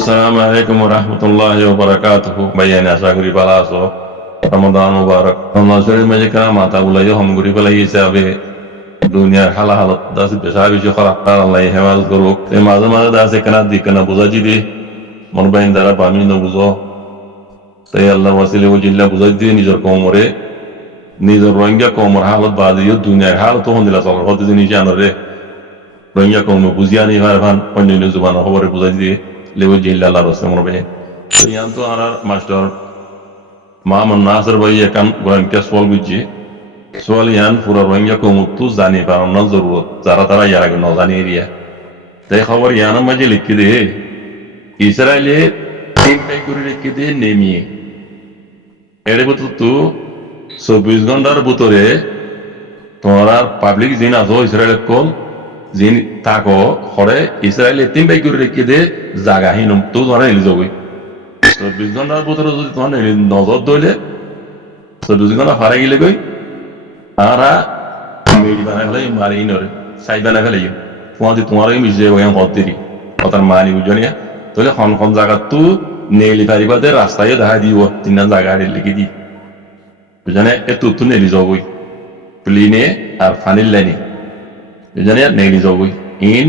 আসসালামু আলাইকুম রহমতুল্লাহি ওয়া বারাকাতুহু। ভাইয়ান আশা করি ভালো আছো। রমাদান মুবারক। রমজান শরীফ মাঝে কারা মাথা বুলাই হম করি ফেলাই হিসাবে দুনিয়ার হালা হালত দাস বেশা বেশি খারাপ আল্লাহ হেফাজত করুক। এই মাঝে মাঝে দাস এখানে দিকেনা বুঝাই দিদি মন বাইন দ্বারা পামি নবুঝো তাই আল্লাহর ওয়াসিলে ও জিল্লা বুঝাই দিয়ে নিজের কোমরে নিজের রোহিঙ্গা কোমর হালত বাদ দিয়ে দুনিয়ার হালত তখন দিলা চলার হতে জিনিস আনরে রোহিঙ্গা কম বুঝিয়া নি ভান অন্য জুবান খবরে বুঝাই দিয়ে লেবু জিল্লা আল্লাহর ওয়াসিলে মন বাইন তো ইয়ান তো আর মাস্টার মামুন নাসর ভাই একান গোয়েঙ্কা সোয়াল বুঝছি সোয়াল ইয়ান পুরা রোহিঙ্গা কমুত্তু জানি পারন না জরুরত যারা তারা ইয়ার আগে ন জানি এরিয়া তাই খবর ইয়ানের মাঝে লিখি দে ইসরায়েলে তিন পাই করে লিখি দে নেমিয়ে এর ভিতর তো 24 ঘন্টার ভিতরে তোমার পাবলিক জিন আছো ইসরায়েলের কল জিন থাকো হরে ইসরায়েলে তিন পাই করে লিখি দে জাগাহীন তো তোমার এলি যাবই 24 ঘন্টার ভিতরে যদি তোমার নজর দইলে 24 ঘন্টা ফারে গেলে কই আরা মেডি বানাই ফেলাই মারি নরে সাই বানাই ফেলাই তোমার মিশে ওয়ান কদ্দেরি কথার মানি বুঝনিয়া তাহলে খন খন জায়গা তো নেলি পারিবাদে রাস্তায় দেখা দিব তিনটা জায়গা লিখে দি বুঝনে এত তো নেলি যাবই প্লিনে আর ফানিল লাইনি বুঝনে নেলি যাবই ইন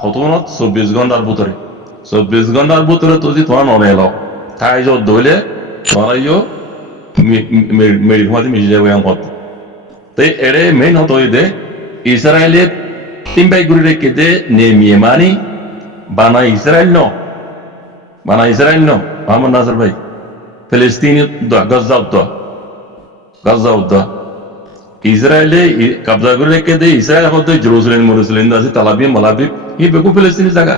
কতক্ষণত 24 ঘন্টার ভিতরে 24 ঘন্টার ভিতরে তো যদি তোমার ননে এলো তাই যত দইলে তোমার মেরি ঘুমাতে মিশে যাবে এমন কথা তাই এরে মেইন হতো দে ইসরায়েলের তিন পাই ঘুরে রেখে দে নেমিয়ে মানি বানা ইসরায়েল ন মোহাম্মদ নাসর ভাই ফিলিস্তিনি গাজ্জা ইসরায়েলে কবজা করে রেখে দে ইসরায়েল হতো জেরুজালেম মরুজালেম আছে তালাবিব মালাবিব এই বেকুন ফিলিস্তিনি জায়গা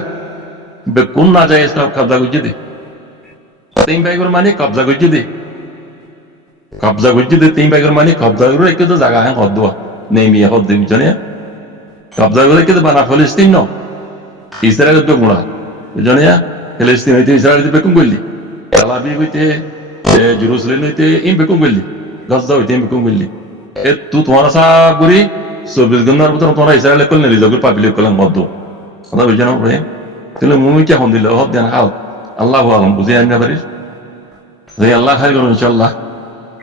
বেকুন না যায় কবজা করছে দে তিন পাই করে মানে কবজা করছে দে তিন পাই করে মানে কবজা করে রেখে তো জায়গা হ্যাঁ হদ দেওয়া নেমিয়ে হদ দেব জানে কবজা করে রেখে বানা ফিলিস্তিন ন ইসরায়েলের তো গুণা জানিয়া ফিলিস্তিন হইতে ইসরায়েল হইতে বেকুম করলি তালাবিব হইতে জেরুজালেম হইতে ইম বেকুম করলি গাজ্জা হইতে ইম বেকুম করলি এ তুই তোমার আশা করি 24 ঘন্টার ভিতরে তোমরা ইসরায়েল করলে নিজের পাবলিক করলাম মধ্য কথা বুঝে না ভাই তাহলে মুমি কে এখন দিল হদ দেন হাল আল্লাহ আলম বুঝে আনতে পারিস যে আল্লাহ খাই করুন ইনশাল্লাহ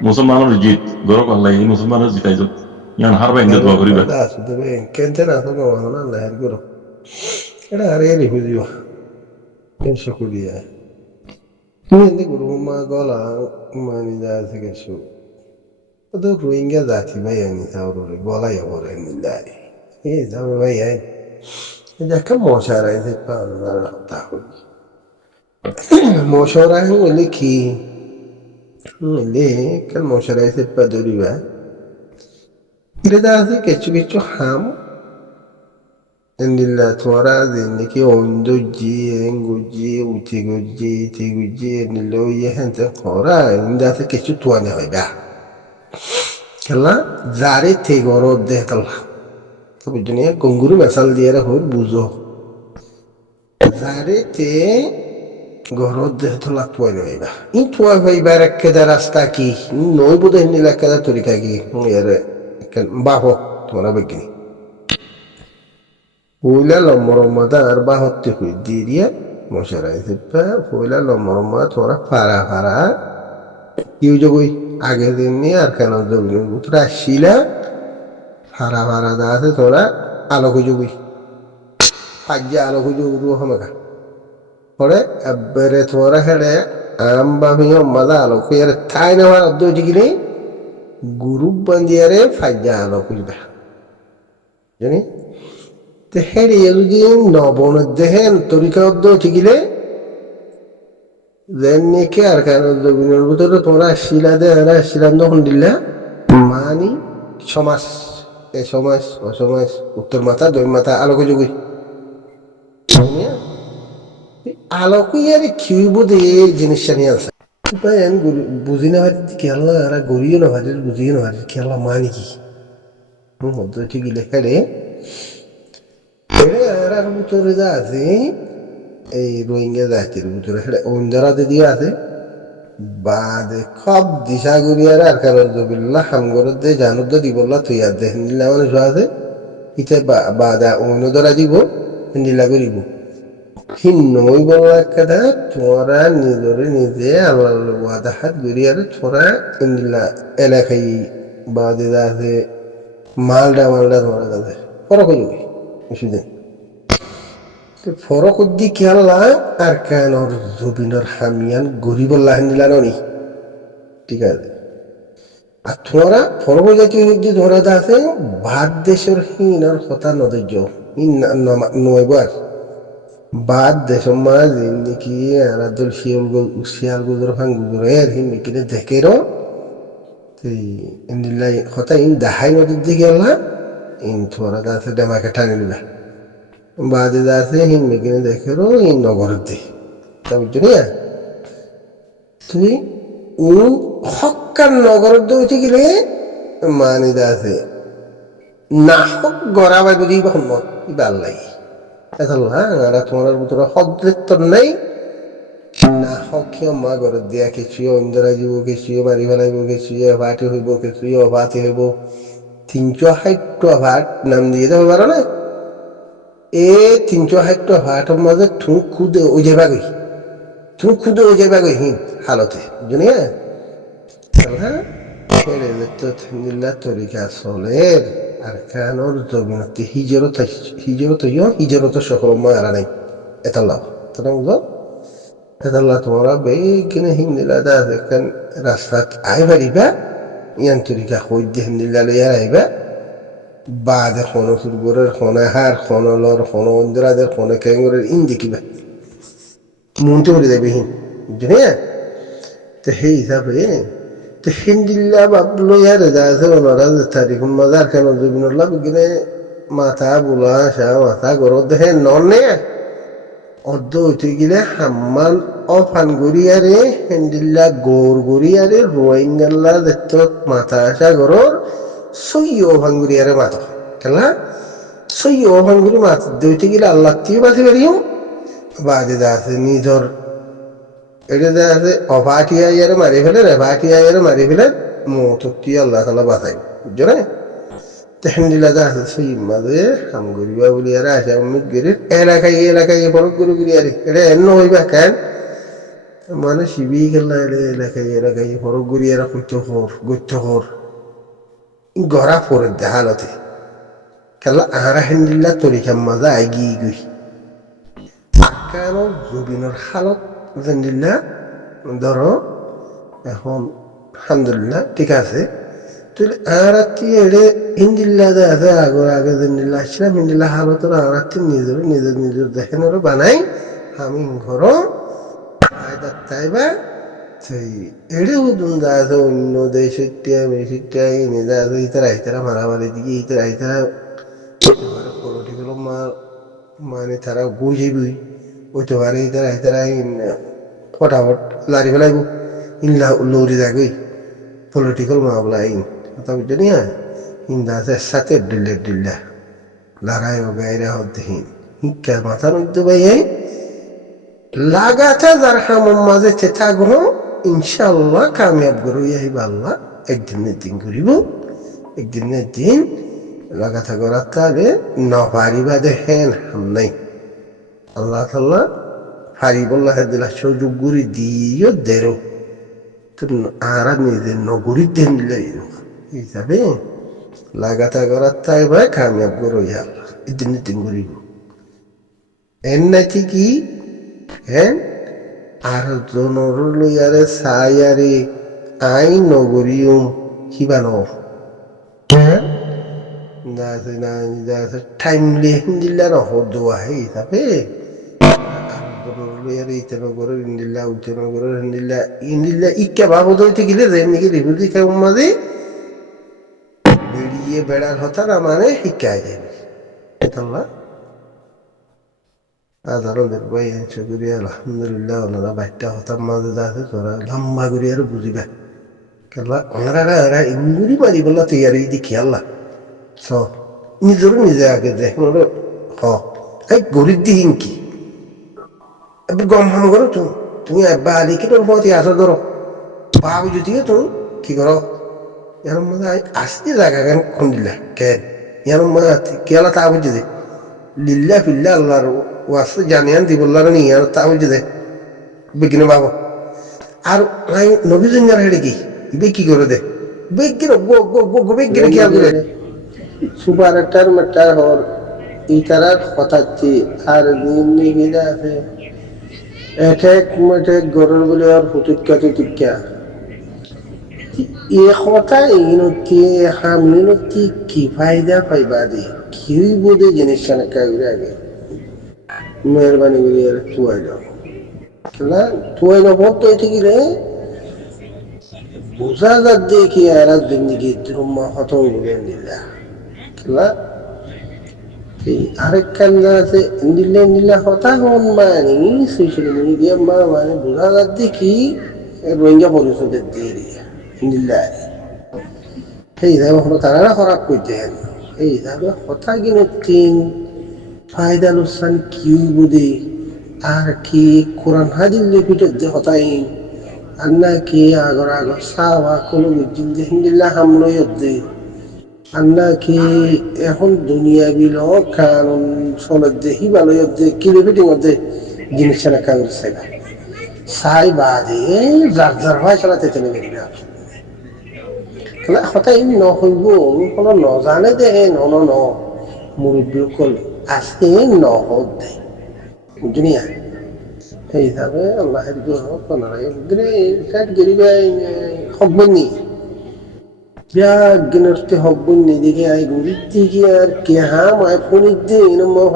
মুসলমানের জিত গরক আল্লাহ এই মুসলমানের জিতাই যত ইয়ান হারবা ইন্দে দোয়া করিবা কেনতে না তো না আল্লাহ হার করো এটা আর এর হুদিও কেনসে কুলিয়া তুমি এনে গুরু মা গলা মানি যা আছে কিছু তো রোহিঙ্গা জাতি ভাই আনি তাওরে গলাই ওরে নিলাই এই যাবে ভাই আই এটা কা মশারাই যে পাল্লা তা হই মশারাই হলে কি হলে কাল মশারাই যে পাদরিবা এটা আছে কিছু কিছু হাম Endilla tuarazi niki ondoji engoji utigoji tiguji endilla oye hente kora inda se kechu tuane hoiba kala zare tegoro de kala to bujuniya gonguru masal diera hor buzo zare te goro de tola tuane hoiba in tua hoiba rakkeda rasta ki noi bude endilla kada torika ki yere kan baho tora begini Fuila lo moromada arba hotti hui diria mosharai sepa fuila lo moromada thora para iu jogoi age dinni ar kana jogoi utra shila para da ase thora alo ko jogoi pajja alo ko jogu hamaga pore abbere thora hele amba hiyo mada alo ko yere taina wala do jigile guru bandiare pajja alo ko jida jani te heri yelgi no bono dehen torika oddo tigile zenni ke arkano do binor butore tora shila de ara shila no hondilla mani সমাস এ সমাস অসমাস উত্তর মাথা দুই মাথা আলোক যোগী আলোক ইয়ার কি বুঝে এই জিনিসটা নিয়ে আছে উপায় বুঝি না পারি খেলা আর গড়িও না পারি বুঝিও না পারি খেলা মানি কি মধ্য টিকিলে খেলে আর ভিতরে যা আছে এই রোহিঙ্গা জাতির ভিতরে ওন্দারা দিয়ে আছে বাদে সব দিশা গুড়িয়ার আর কারণ জবিল্লা হামগরত দে জানুদ দিবল্লা তুই আর দে হিন্দিলা মানুষ আছে ইতে বাদা অন্য ধরা দিব হিন্দিলা করিব হিন্নই বলা কথা তোরা নিজরে নিজে আল্লাহ ওয়াদা হাত গড়িয়ারে তোরা ইন্দিলা এলাকায় বাদে আছে মালডা মালডা তোরা যাবে ফরক হয়ে যাবে বুঝলি ফরক দি খেয়াল্লা আর কেন জবিনর হামিয়ান গরিব লাহিলা নি ঠিক আছে আর তোরা ফরক জাতীয় যদি ধরা আছে ভাত দেশের হিনার কথা নদর্য নয়ব আর বাদ দেশের মাঝ নাকি আরাদুল শিয়াল গুজর ফাং গুজরের হিম কিনে দেখে রো ইন্দিল্লাই কথা ইন দাহাই নদীর দিকে আল্লাহ ইন থোরা আছে ডেমাকে টানি দিলা বাদে আছে হিম কিনে দেখে রো ইন নগরের দি তা বুঝছো না তুই হকার নগরের দি উঠে গেলে মানি আছে না হক গড়া বাই বুঝি বা সম্মত ভাল লাগে তোমার ভিতরে হদ্রেত্ব নাই না হকিও মা ঘর দিয়া কিছুও ইন্দিরা যাব কিছুও মারি ফেলাইব কিছুও ভাটি হইব কিছুও অভাতি হইব 360 ভাট নাম দিয়ে দেবো পারো না এই 360 ভাটের মাঝে ঠুঁ খুদে ও যাবা গই ঠুঁ খুদে ও যাবা গই হিন হালতে বুঝলি হ্যাঁ ছেড়ে তো নিল্লা তরিকা চলের আর কানোর জমিনতে হিজরত সকল মারা নাই এটা লাভ তোরা বুঝো এটা লাভ তোমরা বেগিনে হিন্দিলা দা দেখেন রাস্তাত আই পারিবা ইয়ান তরিকা হই দিয়ে হিন্দিলা লইয়া আইবা বাদে কোনো সুরগরের কোনো হার কোনো লর কোনো ইন্দিরাদের কোনো কেঙ্গরের ইন দেখিবা মনতে করে দেবে হিন বুঝলি তো সেই হিসাবে তো হিন্দিল্লা বাবলো ইয়ার যা আছে ওনারা তারিখ মাজার কেন জবিনুল্লাহ বিজ্ঞানে মাথা বুলা সা মাথা গরত দেখে ননে অর্ধ উঠে গেলে হাম্মান অফান গড়িয়ারে হিন্দিল্লা গৌর গড়িয়ারে রোহিঙ্গাল্লা দেখত মাথা আসা গরর সই অফান গড়িয়ারে মাথা কেলা সই অফান গড়ি মাথা উঠে গেলে আল্লাহ দিয়ে বাঁচি পারিও বাদে যা আছে নিজর এটা দেখা আছে অভাটিয়া ইয়ারে মারি ফেলে রেভাটিয়া ইয়ারে মারি ফেলে মতি আল্লাহ তালা বাঁচাই বুঝছো না তেহেন দিলা যা আছে সেই মাঝে হাম গরিবা বলি আর আসে অমিত গরির এলাকায় ফরক গরু গরি আরে এটা এন্ন হইবা কেন মানে শিবি খেলা এলাকায় ফরক গরি আর গত্য হর গড়া ফরে দেহালতে খেলা আহারা হেন্দিল্লা তরিকার মাঝে আগি গই কেন জবিনের হালত আলহামদুলিল্লাহ ধরো এখন আলহামদুলিল্লাহ ঠিক আছে তুই আরাতি এড়ে হিন্দিল্লা আছে আগে জিন্দিল্লা আসছিলাম হিন্দিল্লা হালতর আরাতি নিজের দেখেন বানাই আমি ঘর তাইবা সেই এড়ে উদুন যা আছে অন্য দেশিয়া নিজে আছে ইতারা মারামারি দিকে ইতারা পলিটিক্যাল মানে তারা বুঝিবই ওইতে পারে ইতারা ফটাফট লারি ফেলাইব ইনলা লৌরি যাগই পলিটিক্যাল মামলা ইন কথা বুঝছো নিয়া ইন্দা আছে সাথে ডিল্লা লাগাই গাইরা হদ্দিহীন হিক্কা মাথার মধ্যে ভাই লাগাতা যার হামম মাঝে চেতা গ্রহ ইনশাল্লাহ কামিয়াব করো ইয়াহিবা আল্লাহ একদিনের দিন করিব একদিনের দিন লাগাতা করার তাহলে নপারিবা দেখেন হাম নাই আল্লাহ তাল্লাহ হারিবল্লাহ দিলা সুযোগ গুড়ি দিও দেরো তো আরা নিজে নগরী দেন দিলে হিসাবে লাগাতা করার তাই ভাই কামিয়াব করো ইয়া আল্লাহ একদিনের দিন করিব এর নাকি কি হ্যাঁ আর জনর লইয়ারে সায়ারে আই নগরিয়ম কিবানো হ্যাঁ দাসে না দাসে টাইমলি হিন্দিল্লা নহদোয়া হে হিসাবে জনর লইয়ারে ইতেনগর হিন্দিল্লা উতেনগর হিন্দিল্লা ইক্কা বাবদ হইতে গেলে যে নাকি রিভুজি কেমন মাঝে বেরিয়ে বেড়ার হতা না মানে শিক্ষায় যাবে আল্লাহ আদালতের ভাই করি আলহামদুলিল্লাহ ওনারা বাইকটা হতাম মাঝে যাচ্ছে তোরা লম্বা করি আর বুঝিবা কেলা ওনারা ইঙ্গুরি মারি বললা তৈরি দেখি আল্লাহ স নিজের নিজে আগে দেখ এই গরিব দিহিন কি গম হাম করো তুমি আব্বা আলি কি তোর মতে আসো ধরো পাবো যদি তুমি কি করো ইয়ার মধ্যে আসতে জায়গা কেন কোন দিলা কেন ইয়ার মধ্যে কেলা তা বুঝে লিল্লা ফিল্লা আল্লাহর ওয়াস জানিয়ান দিবল্লার নিয়ে আর তা বুঝে দে বিজ্ঞান বাবু আর নবী জুনিয়র হেডে কি ইবে কি করে দে বিজ্ঞান বিজ্ঞান কি করে সুপার একটার মেটার হল ইতারার হতাচ্ছি আর দিন নিয়ে আছে এঠেক মেঠেক গরুর বলে আর ফুটুক্কা টুটুক্কা এ কথা ইনতি হামিনতি কি ফায়দা পাইবা দে কি বোধে জিনিস সানাকা আগে মেহরবানি করে আর তুয়াই দাও খেলা তুয়াই দাও বলতো এটি কি রে বোঝা যাক দেখি আর জিন্দগি দ্রুমা হতম বলে নিলা খেলা আরেক কান্দা আছে নিলে নিলে হতা হন মানি সোশ্যাল মিডিয়া মানে বোঝা যাক দেখি রোহিঙ্গা পরিষদের দিয়ে নিলা সেই হিসাবে হলো তারা খারাপ করতে এই হিসাবে হতা কিনে তিন ফায়দা লোকসান কি বুঝে আর কি কোরআন হাজির লিপিটের যে হতাই আর না কি আগর আগর সাওয়া কোনো বুঝিন যে হিন্দিল্লা হামলো দে আর না কি এখন দুনিয়া বিল কারণ চলত যে হি ভালো যে কিলোমিটার মধ্যে জিনিস না কাগজ সেবা সাই বাদে যার যার হয় চালাতে চলে গেলি না তাহলে হতাই নহইব কোনো নজানে দে ন মুরব্বী কল আজকে নহদ দে দুনিয়া সেই হিসাবে আল্লাহের হকবন্নি হকবন্নি দিকে আই গুড়ির দিকে আর কে হাম আই ফোনির দিয়ে